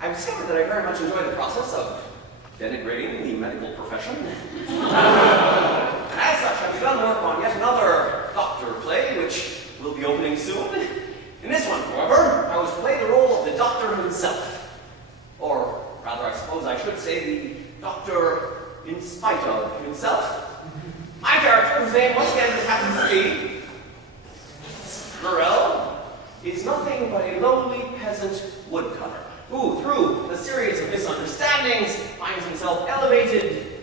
I've discovered that I very much enjoy the process of denigrating the medical profession. And as such, I've begun work on yet another doctor play, which will be opening soon. In this one, however, I was to play the role of the doctor himself. Or rather, I suppose I should say the doctor in spite of himself. My character, whose name once again just happens to be Morel, is nothing but a lowly peasant woodcutter, who, through a series of misunderstandings, finds himself elevated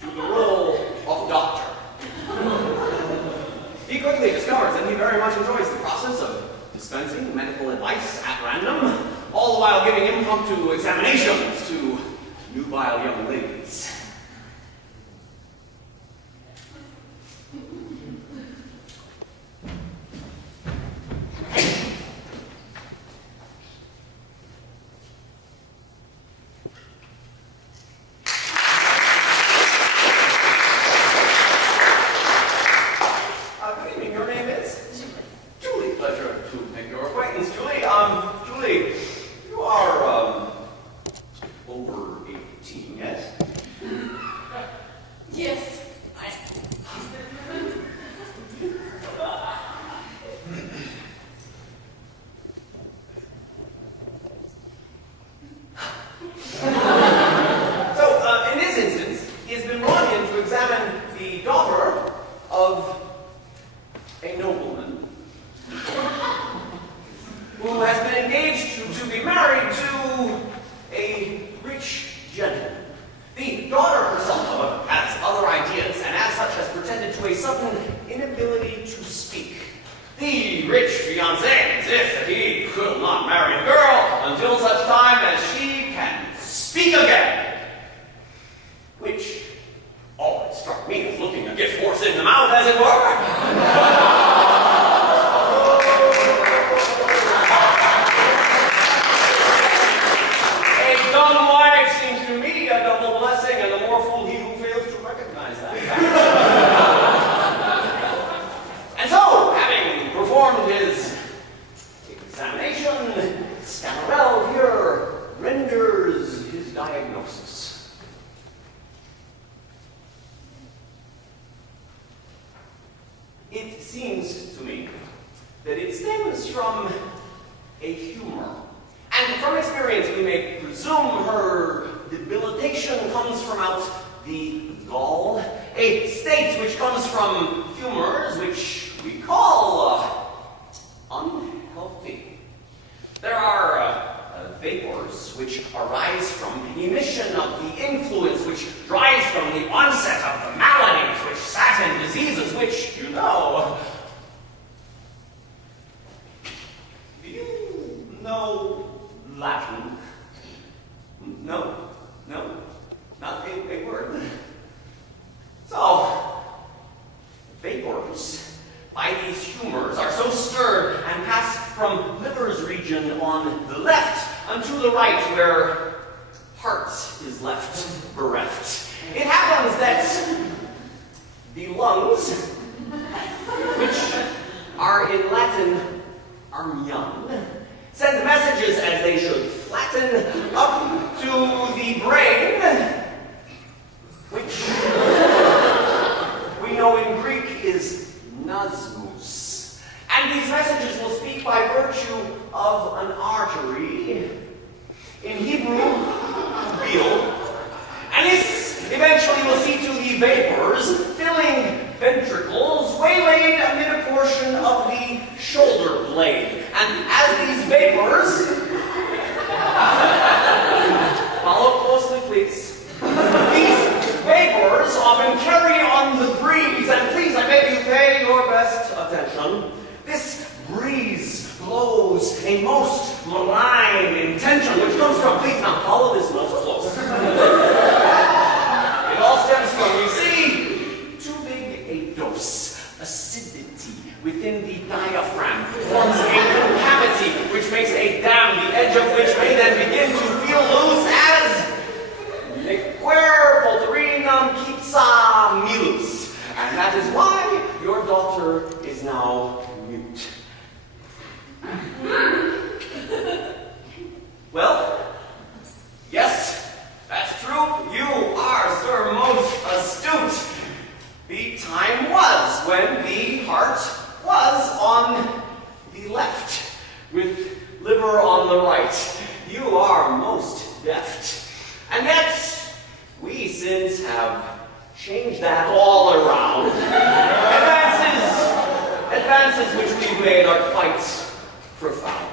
to the role of doctor. He quickly discovers that he very much enjoys the process of dispensing medical advice at random, all the while giving impromptu examinations to nubile young ladies. It seems to me that it stems from a humor. And from experience, we may presume her debilitation comes from out the gall, a state which comes from humors which we call unhealthy. There are vapors which arise from emission of the influence which drives from the onset of the maladies which satin diseases which, you know. Do you know Latin? No, not a word. So, vapors by these humors are so stirred and pass from liver's region on the left unto the right, where heart is left bereft. It happens that the lungs, which are in Latin armian, send messages as they should flatten up to the brain, which we know in Greek is nasmus. And these messages will speak by virtue of an artery, in Hebrew, bil, and this eventually will see to the vapors filling ventricles waylaid amid a portion of the shoulder blade. And as these vapors, follow closely please, these vapors often carry on the breeze, and please I beg you pay your best attention. This breeze blows a most malign intention, which comes from, please now follow this most close. It all stems from, you see, too big a dose, acidity within the diaphragm forms a cavity which makes a dam, the edge of which may then begin to feel loose as nequer polterinum quipsa milus. And that is why your daughter is now mute. Well, gentleman right. You are most deft. And yet, we since have changed that all around. Advances which we've made are quite profound.